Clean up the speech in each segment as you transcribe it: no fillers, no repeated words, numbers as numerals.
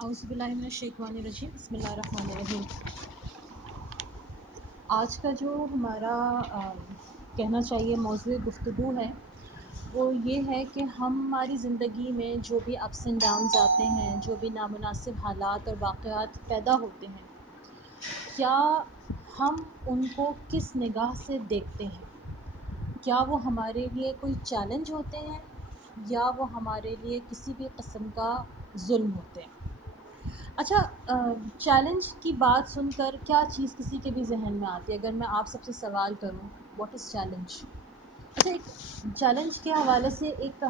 اعوذ باللہ من الشیطان الرجیم، بسم اللہ الرحمن الرحیم۔ آج کا جو ہمارا کہنا چاہیے موضوع گفتگو ہے وہ یہ ہے کہ ہماری زندگی میں جو بھی اپس اینڈ ڈاؤنز آتے ہیں، جو بھی نامناسب حالات اور واقعات پیدا ہوتے ہیں، کیا ہم ان کو کس نگاہ سے دیکھتے ہیں؟ کیا وہ ہمارے لیے کوئی چیلنج ہوتے ہیں یا وہ ہمارے لیے کسی بھی قسم کا ظلم ہوتے ہیں؟ اچھا، چیلنج کی بات سن کر کیا چیز کسی کے بھی ذہن میں آتی ہے؟ اگر میں آپ سب سے سوال کروں، واٹ از چیلنج؟ اچھا، ایک چیلنج کے حوالے سے ایک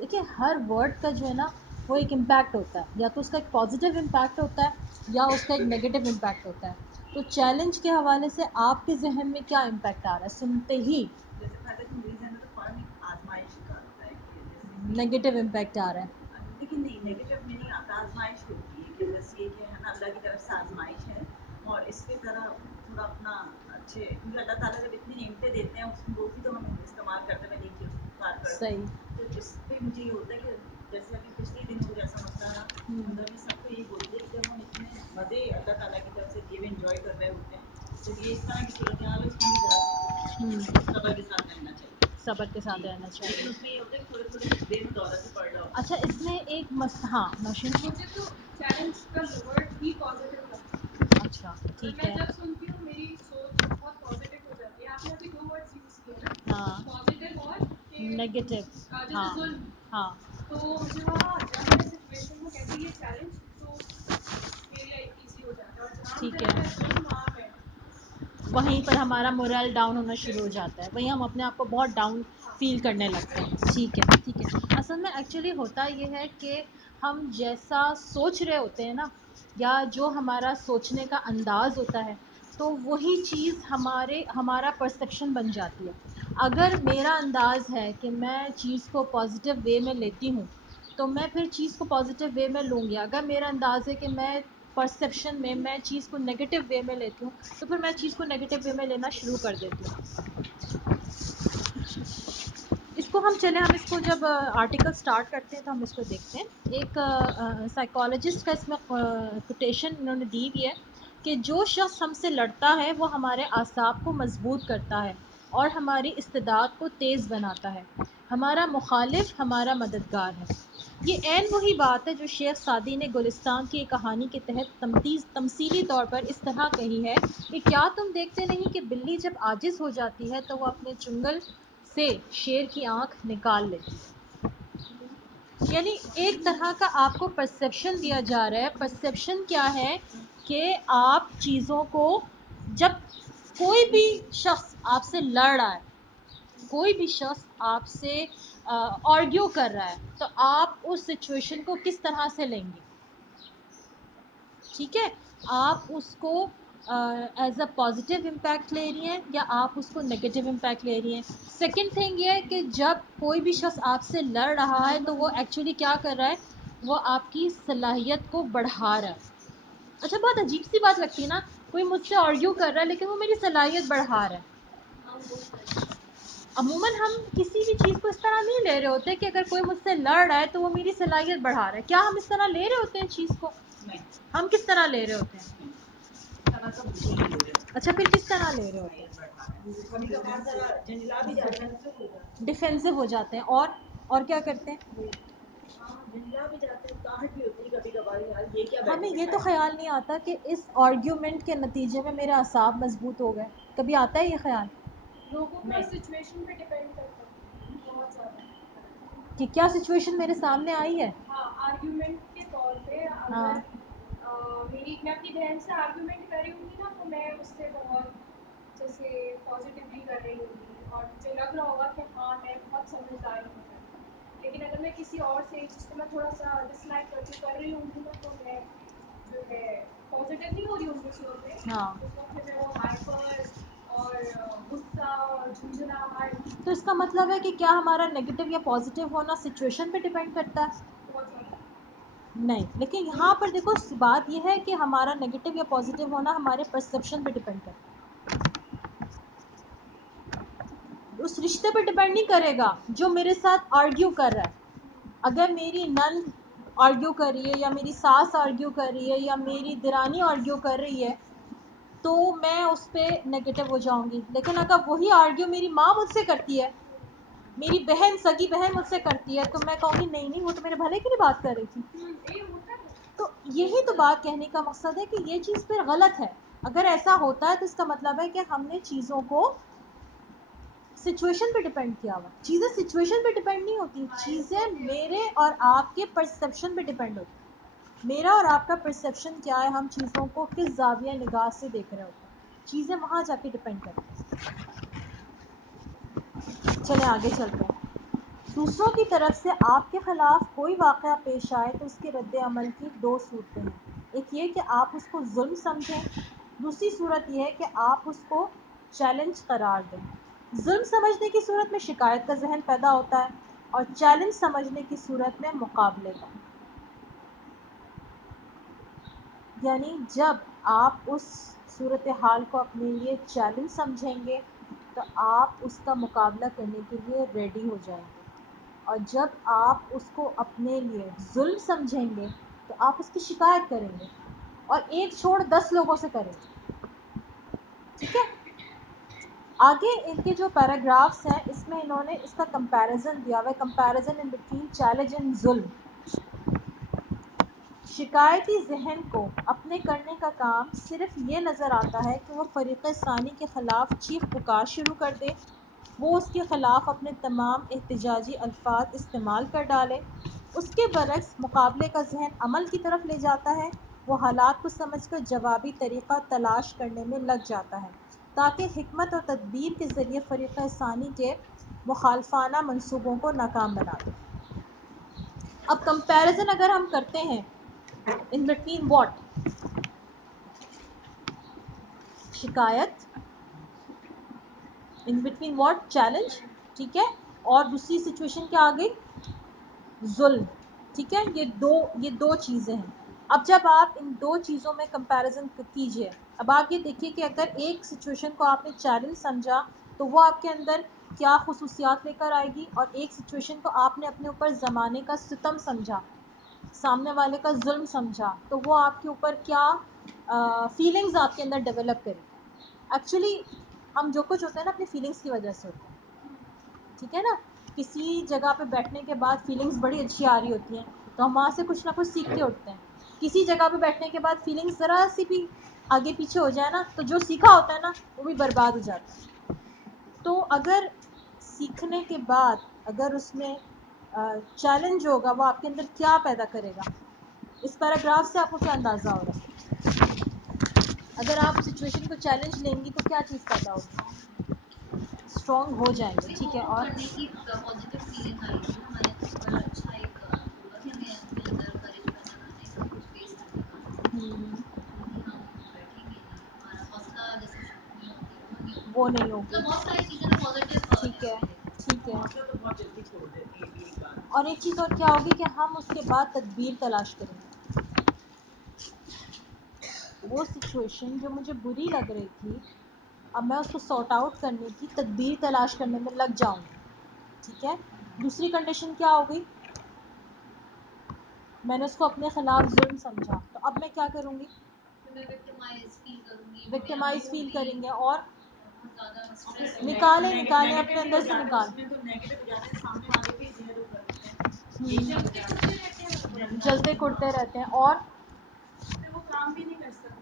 دیکھیے، ہر ورڈ کا جو ہے نا وہ ایک امپیکٹ ہوتا ہے، یا تو اس کا ایک پازیٹیو امپیکٹ ہوتا ہے یا اس کا ایک نیگیٹو امپیکٹ ہوتا ہے۔ تو چیلنج کے حوالے سے آپ کے ذہن میں کیا امپیکٹ آ رہا ہے سنتے ہی؟ نیگیٹو امپیکٹ آ رہا ہے؟ لیکن نہیں، نیگیٹو میں نہیں آتا، آزمائش ہوتی ہے کہ بس یہ کہ ہے نا اللہ کی طرف سے آزمائش ہے، اور اس کی طرح تھوڑا اپنا اچھے، کیونکہ اللہ تعالیٰ جب اتنی نعمتیں دیتے ہیں اس وہ بھی تو ہم استعمال کرتے ہیں، نیکی استغفار کرتے ہیں۔ صحیح۔ تو اس پہ مجھے یہ ہوتا ہے کہ جیسے ابھی پچھلے دنوں جیسا مسئلہ رہا، مطلب میں سب کو یہی بولتی ہے کہ جب ہم اتنے مزے اللہ تعالیٰ کی طرف سے دیے ہوئے انجوائے کر رہے ہوتے ہیں، تو یہ اس طرح کی صورتحال ہے، اس میں بھی ذرا صبر کے ساتھ رہنا چاہیے، صبر کے ساتھ رہنا چاہیے۔ لیکن اس میں یہ ہوتا ہے کہ تھوڑے تھوڑے دیر میں دورہ سے پڑھ رہا ہوتا ہے۔ اچھا، اس میں ایک ہاں نوشین، مجھے تو چیلنج کا ورڈ ہی پازیٹیو لگتا ہے۔ اچھا ٹھیک میں ہے۔ جب سنتی ہوں میری سوچ بہت پازیٹیو ہو جاتی ہے۔ آپ نے ابھی 2 ورڈز یوز کیے نا، ہاں، پازیٹیو اور نیگیٹو۔ جیسے ہاں ظلم، ہاں تو مجھے وہاں جب میں سچویشن کو کہتی یہ چیلنج تو میرے لیے ایزی ہو جاتا ہے، اور جہاں ٹھیک پہ ہے، ہے ظلم وہاں میں وہیں پر ہمارا مورل ڈاؤن ہونا شروع ہو جاتا ہے، وہیں ہم اپنے آپ کو بہت ڈاؤن فیل کرنے لگتے ہیں۔ ٹھیک ہے ٹھیک ہے۔ اصل میں ایکچولی ہوتا یہ ہے کہ ہم جیسا سوچ رہے ہوتے ہیں نا، یا جو ہمارا سوچنے کا انداز ہوتا ہے، تو وہی چیز ہمارا پرسیپشن بن جاتی ہے۔ اگر میرا انداز ہے کہ میں چیز کو پازیٹیو وے میں لیتی ہوں تو میں پھر چیز کو پازیٹیو وے میں لوں گی۔ اگر میرا انداز ہے کہ میں پرسیپشن میں چیز کو نیگیٹو وے میں لیتی ہوں تو پھر میں چیز کو نیگیٹو وے میں لینا شروع کر دیتی ہوں۔ ہم اس کو جب آرٹیکل سٹارٹ کرتے ہیں تو ہم اس کو دیکھتے ہیں۔ ایک سائیکالوجسٹ کا اس میں کوٹیشن انہوں نے دی ہوئی ہے کہ جو شخص ہم سے لڑتا ہے وہ ہمارے اعصاب کو مضبوط کرتا ہے اور ہماری استعداد کو تیز بناتا ہے۔ ہمارا مخالف ہمارا مددگار ہے۔ یہ عین وہی بات ہے جو شیخ سعدی نے گلستان کی ایک کہانی کے تحت تمثیلی طور پر اس طرح کہی ہے کہ کیا تم دیکھتے نہیں کہ بلی جب عاجز ہو جاتی ہے تو وہ اپنے چنگل سے شیر کی آنکھ نکال لیتی ہے۔ یعنی ایک طرح کا آپ کو پرسیپشن دیا جا رہا ہے۔ پرسیپشن کیا ہے کہ آپ چیزوں کو، جب کوئی بھی شخص آپ سے لڑ رہا ہے، کوئی بھی شخص آپ سے آرگیو کر رہا ہے، تو آپ اس سچویشن کو کس طرح سے لیں گے؟ ٹھیک ہے، آپ اس کو ایز اے پازیٹیو امپیکٹ لے رہی ہیں یا آپ اس کو نیگیٹو امپیکٹ لے رہی ہیں؟ سیکنڈ تھنگ یہ ہے کہ جب کوئی بھی شخص آپ سے لڑ رہا ہے تو وہ ایکچولی کیا کر رہا ہے؟ وہ آپ کی صلاحیت کو بڑھا رہا ہے۔ اچھا، بہت عجیب سی بات لگتی ہے نا، کوئی مجھ سے آرگیو کر رہا ہے لیکن وہ میری صلاحیت بڑھا رہا ہے۔ عموماً ہم کسی بھی چیز کو اس طرح نہیں لے رہے ہوتے کہ اگر کوئی مجھ سے لڑ رہا ہے تو وہ میری صلاحیت بڑھا رہا ہے۔ کیا ہم اس طرح لے رہے ہوتے ہیں چیز کو؟ ہم کس طرح لے رہے ہوتے ہیں؟ اچھا، پھر کس طرح لے رہے ہوتے ہیں؟ ڈیفینسو ہو جاتے ہیں، اور کیا کرتے ہیں؟ ہمیں یہ تو خیال نہیں آتا کہ اس آرگیومنٹ کے نتیجے میں میرے اعصاب مضبوط ہو گئے، کبھی آتا ہے یہ خیال؟ لوگوں کو سچویشن پہ ڈیپینڈ کرتا ہے بہت زیادہ، کہ کیا سچویشن میرے سامنے آئی ہے؟ ہاں آرگیومنٹ کے طور پہ ہاں اگر میں اپنی بہن سے آرگیومنٹ کر رہی ہوں گی نا تو میں اس سے بہت جیسے پازیٹیولی کر رہی ہوں گی اور مجھے لگ رہا ہوگا کہ ہاں میں بہت سمجھدار ہوں۔ لیکن اگر میں کسی اور سے جس کو میں تھوڑا سا ڈس لائک کر رہی ہوں گی نا تو میں جو ہے پازیٹیو نہیں ہو رہی ہوں اس وقت پہ، ہاں، اس وقت پہ میں وہ ہائپر اور غصہ اور جھنجھلاہٹ تو اس کا مطلب ہے کہ کیا ہمارا نیگیٹو یا پازیٹیو ہونا سچویشن پہ ڈیپینڈ کرتا ہے؟ بہت زیادہ نہیں، لیکن یہاں پر دیکھو بات یہ ہے کہ ہمارا نیگیٹو یا پازیٹیو ہونا ہمارے پرسیپشن پہ ڈیپینڈ کرتا ہے، اس رشتے پہ ڈیپینڈ نہیں کرے گا جو میرے ساتھ آرگیو کر رہا ہے۔ اگر میری نند آرگیو کر رہی ہے یا میری ساس آرگیو کر رہی ہے یا میری دیرانی آرگیو کر رہی ہے تو میں اس پہ نگیٹو ہو جاؤں گی. لیکن اگر وہی آرگیو میری ماں مجھ سے کرتی ہے, میری بہن, سگی بہن مجھ سے کرتی ہے, تو میں کہوں گی نہیں وہ تو میرے بھلے کے لیے بات کر رہی تھی. تو یہی تو بات کہنے کا مقصد ہے کہ یہ چیز پھر غلط ہے. اگر ایسا ہوتا ہے تو اس کا مطلب ہے کہ ہم نے چیزوں کو سچویشن پہ ڈیپینڈ کیا ہوا. چیزیں سچویشن پہ ڈیپینڈ نہیں ہوتی, چیزیں میرے اور آپ کے پرسیپشن پہ ڈیپینڈ ہوتی. میرا اور آپ کا پرسیپشن کیا ہے, ہم چیزوں کو کس زاویہ نگاہ سے دیکھ رہے ہوتے ہیں, چیزیں وہاں جا کے ڈیپینڈ کرتی ہیں. چلیں آگے چلتے ہیں. دوسروں کی طرف سے آپ کے خلاف کوئی واقعہ پیش آئے تو اس کے رد عمل کی دو صورتیں ہیں. ایک یہ کہ آپ اس کو ظلم سمجھیں, دوسری صورت یہ ہے کہ آپ اس کو چیلنج قرار دیں. ظلم سمجھنے کی صورت میں شکایت کا ذہن پیدا ہوتا ہے اور چیلنج سمجھنے کی صورت میں مقابلے کا. یعنی جب آپ اس صورتحال کو اپنے لیے چیلنج سمجھیں گے تو آپ اس کا مقابلہ کرنے کے لیے ریڈی ہو جائیں گے, اور جب آپ اس کو اپنے لیے ظلم سمجھیں گے تو آپ اس کی شکایت کریں گے, اور ایک چھوڑ 10 لوگوں سے کریں گے. ٹھیک ہے, آگے ان کے جو پیراگرافس ہیں اس میں انہوں نے اس کا کمپیریزن دیا ہوا ہے, comparison in between challenge and ظلم. شکایتی ذہن کو اپنے کرنے کا کام صرف یہ نظر آتا ہے کہ وہ فریق ثانی کے خلاف چیخ پکار شروع کر دے, وہ اس کے خلاف اپنے تمام احتجاجی الفاظ استعمال کر ڈالے. اس کے برعکس مقابلے کا ذہن عمل کی طرف لے جاتا ہے, وہ حالات کو سمجھ کر جوابی طریقہ تلاش کرنے میں لگ جاتا ہے تاکہ حکمت اور تدبیر کے ذریعے فریق ثانی کے مخالفانہ منصوبوں کو ناکام بنا دے. اب کمپیریزن اگر ہم کرتے ہیں in between what, شکایت, in between what, چیلنج, ٹھیک ہے, اور دوسری سچویشن کیا آ گئی, ظلم. ٹھیک ہے, یہ دو چیزیں ہیں. اب جب آپ ان دو چیزوں میں کمپیریزن کیجئے, اب آپ یہ دیکھیے کہ اگر ایک سچویشن کو آپ نے چیلنج سمجھا تو وہ آپ کے اندر کیا خصوصیات لے کر آئے گی, اور ایک سچویشن کو آپ نے اپنے اوپر زمانے کا ستم سمجھا, سامنے والے کا ظلم سمجھا, تو وہ آپ کے اوپر کیا فیلنگز آپ کے اندر ڈیولپ کرے. ایکچولی ہم جو کچھ ہوتا ہے نا اپنی فیلنگز کی وجہ سے ہوتا ہے. ٹھیک ہے نا, کسی جگہ پہ بیٹھنے کے بعد فیلنگز بڑی اچھی آ رہی ہوتی ہیں تو ہم وہاں سے کچھ نہ کچھ سیکھ کے اٹھتے ہیں. کسی جگہ پہ بیٹھنے کے بعد فیلنگز ذرا سی بھی آگے پیچھے ہو جائے نا تو جو سیکھا ہوتا ہے نا وہ بھی برباد ہو جاتا ہے. تو اگر سیکھنے کے بعد اگر اس میں چیلنج ہوگا, وہ آپ کے اندر کیا پیدا کرے گا, اس پیراگراف سے آپ کو کیا اندازہ ہو رہا ہے. اگر آپ سچویشن کو چیلنج لیں گی تو کیا چیز پیدا ہوگی, اسٹرانگ ہو جائیں گے. ٹھیک ہے, اور پازیٹیو فیلنگ آئے گی نا ہمارے اندر, اچھا ایک ہوگا کہ ہمیں اپنے اندر کریج پیدا کرنا ہے سب کچھ فیس کرنے کا, کیونکہ ہم بیٹھیں گے نہیں, ہمارا حوصلہ جیسے شروع میں ہوتی ہے وہ نہیں ہوگی. مطلب بہت ساری چیزیں نا پازیٹیو ٹھیک ہے, ٹھیک ہے. حوصلہ تو بہت جلدی چھوڑ دیتی ہے یہ بات. اور ایک چیز اور کیا ہوگی کہ ہم اس کے بعد تدبیر تلاش کریں گے. وہ سچویشن جو مجھے بری لگ رہی تھی اب میں اس کو سارٹ آؤٹ کرنے کی تدبیر تلاش کرنے میں لگ جاؤں گی. ٹھیک ہے, دوسری کنڈیشن کیا ہو گئی, میں نے اس کو اپنے خلاف ظلم سمجھا, تو اب میں کیا کروں گی, وکٹمائز فیل کریں گے, اور نکالیں اپنے اندر سے نکال, اس میں تو نیگیٹو ہو جاتا ہے, سامنے والے پہ زیرو کرتے ہیں, جلتے کڑتے رہتے ہیں, اور پھر وہ کام بھی نہیں کر سکتے,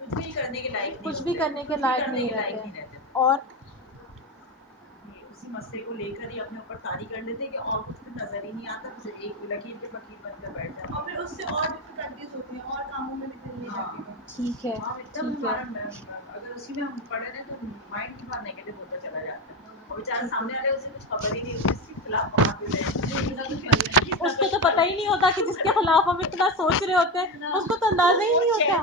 کچھ بھی کرنے کے لائق نہیں کچھ بھی ہوتے, کرنے کے لائق نہیں رہتے. اور اسی مسئلے کو لے کر ہی اپنے اوپر طاری کر لیتے کہ اور کچھ بھی نظر ہی نہیں آتا, پھر ایک لکیر پہ فقیر بن کر بیٹھ جاتے, اور پھر اس سے اور ڈفیکلٹیز ہوتی ہیں اور کاموں میں بھی دل نہیں لگتا. ٹھیک ہے, ایک دم ہمارا اگر اسی میں ہم پڑے رہے تو مائنڈ بھی بہت نیگیٹو ہوتا چلا جاتا ہے, اور بیچارہ سامنے والے اسے کچھ خبر ہی نہیں ہوتی, اس کے خلاف محافظ ہے, اس کو تو پتہ ہی نہیں ہوتا کہ جس کے خلاف ہم اتنا سوچ رہے ہوتے ہیں اس کو تو اندازہ ہی نہیں ہوتا.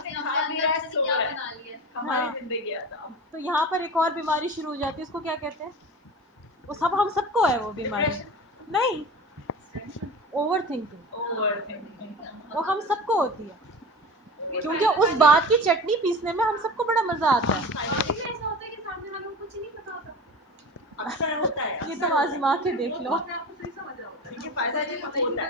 ہماری زندگی آتا. تو یہاں پر ایک اور بیماری شروع ہو جاتی ہے, اس کو کیا کہتے ہیں, وہ سب ہم سب کو ہے وہ بیماری, نہیں اوور تھنکنگ, وہ ہم سب کو ہوتی ہے, کیونکہ اس بات کی چٹنی پیسنے میں ہم سب کو بڑا مزہ آتا ہے. ایسا ہوتا ہے کہ سامنے والوں کو کچھ نہیں پتا ہوتا, اکثر ہوتا ہے, یہ تو آزما کے دیکھ لو. کیونکہ فائدہ یہ ہوتا ہے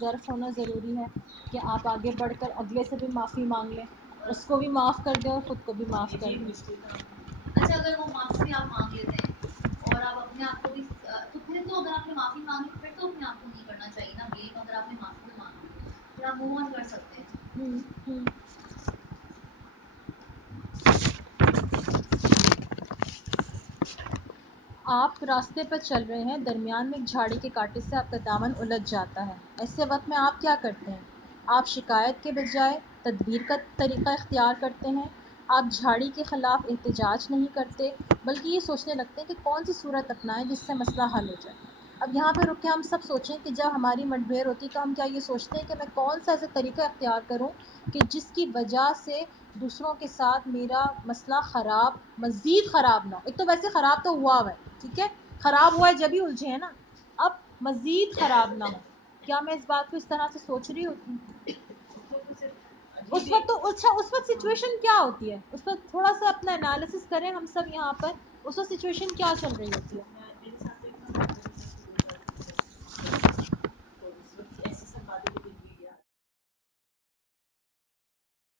ظرف ہونا ضروری ہے کہ آپ آگے بڑھ کر اگلے سے بھی معافی مانگ لیں، اس کو بھی معاف کر دیں اور خود کو بھی معاف کر دیں۔ اچھا اگر وہ معافی بھی آپ مانگ لیتے ہیں اور آپ اپنے آپ کو بھی، تو پھر تو اگر آپ نے معافی مانگی پھر تو اپنے آپ کو نہیں کرنا چاہیے نا بلیم، اگر آپ نے معافی بھی مانگی پھر آپ موو آن کر سکتے ہیں۔ آپ راستے پر چل رہے ہیں، درمیان میں ایک جھاڑی کے کانٹے سے آپ کا دامن الجھ جاتا ہے، ایسے وقت میں آپ کیا کرتے ہیں؟ آپ شکایت کے بجائے تدبیر کا طریقہ اختیار کرتے ہیں۔ آپ جھاڑی کے خلاف احتجاج نہیں کرتے بلکہ یہ سوچنے لگتے ہیں کہ کون سی صورت اپنائیں جس سے مسئلہ حل ہو جائے۔ اب یہاں پہ رک کے ہم سب سوچیں کہ جب ہماری مٹبھیڑ ہوتی تو ہم کیا یہ سوچتے ہیں کہ میں کون سا ایسا طریقہ اختیار کروں کہ جس کی وجہ سے دوسروں کے ساتھ میرا مسئلہ مزید خراب نہ ہو۔ ایک تو ویسے خراب تو ہوا ہے، ٹھیک ہے، خراب ہوا ہے جب ہی الجھے ہیں نا، اب مزید خراب نہ ہو۔ کیا میں اس بات کو اس طرح سے سوچ رہی ہوتی ہوں؟ اس وقت تو اچھا، اس وقت سچویشن کیا ہوتی ہے، اس وقت تھوڑا سا اپنا انالیسس کریں ہم سب یہاں پر، اس وقت سچویشن کیا چل رہی ہوتی ہے؟